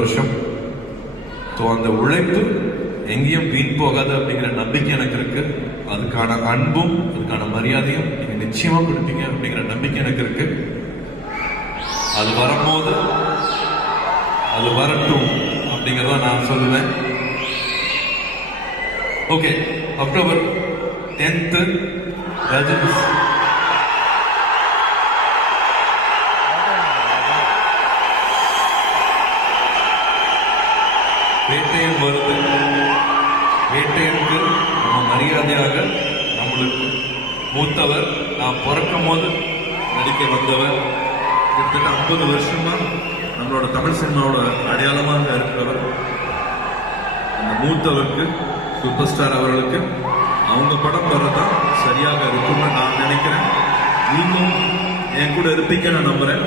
வருஷம். ஸோ அந்த உழைப்பு எங்கேயும் வீண் போகாது அப்படிங்கிற நம்பிக்கை எனக்கு இருக்கு. அதுக்கான அன்பும் அதுக்கான மரியாதையும் நீங்க நிச்சயமா கொடுப்பீங்க அப்படிங்கிற நம்பிக்கை எனக்கு இருக்கு. அது வரும்போது அது வரட்டும் அப்படிங்கிறத நான் சொல்லுவேன். Okay, October 10th Rajini's Vettaiyan வருது. வேட்டையனுக்கு நம்ம மரியாதையாக நம்மளுக்கு மூத்தவர், நான் பிறக்கும் போது நடிக்க வந்தவர், கிட்டத்தட்ட 50 வருஷமா நம்மளோட தமிழ் சினிமாவோட அடையாளமாக இருக்கிறவர், அந்த மூத்தவருக்கு சூப்பர் ஸ்டார் அவர்களுக்கு அவங்க படம் வர்றதான் சரியாக இருக்கும்னு நான் நினைக்கிறேன். நீங்களும் என் கூட இருப்பீங்க நான் நம்புறேன்.